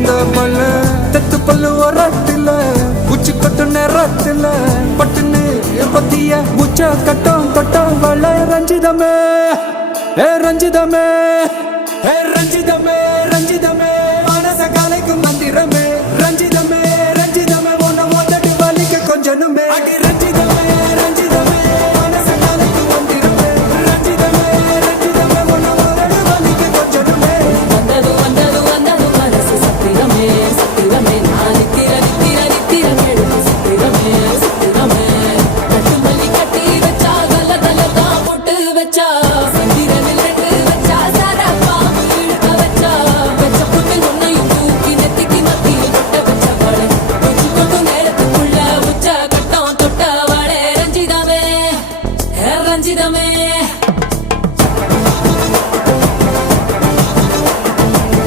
வந்த மழ தெத்து பல்லு வரட்டில உச்சி கட்டு நேரத்தில பட்டுன்னு பத்திய உச்ச கட்டம் தொட்டம் வள ரஞ்சிதமே ரஞ்சிதமே ரஞ்சிதமே